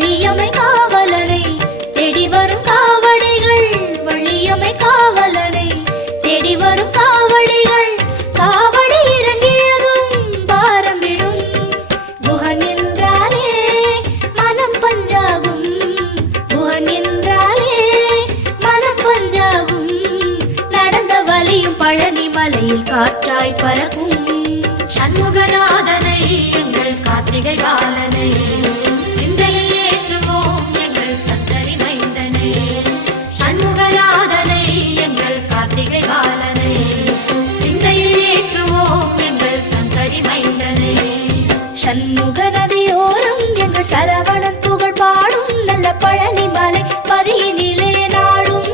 வழியமை காவலனை தேடி வரும் காவடிகள், வழியமை காவலனை தேடி வரும் காவடிகள். காவடி இறங்கியதும் பாரம் விடும், குஹன் என்றாலே மனம் பஞ்சாகும், குஹன் என்றாலே மனம் பஞ்சாகும். நடந்த வலியும் பழனி மலையில் காற்றாய் பறக்கும். சண்முகநாதனை எங்கள் கார்த்திகை பாலனை சிந்தையில் ஏற்றுவோம் எங்கள் சந்தரி மைந்தனை. சண்முகநாதனை எங்கள் கார்த்திகை பாலனை சிந்தையில் ஏற்றுவோம் எங்கள் சந்தரி மைந்தனை. சண்முக நதியோரம் எங்கள் சரவணன் புகழ் பாடும், நல்ல பழனி மலை பதியினிலே நாடும்.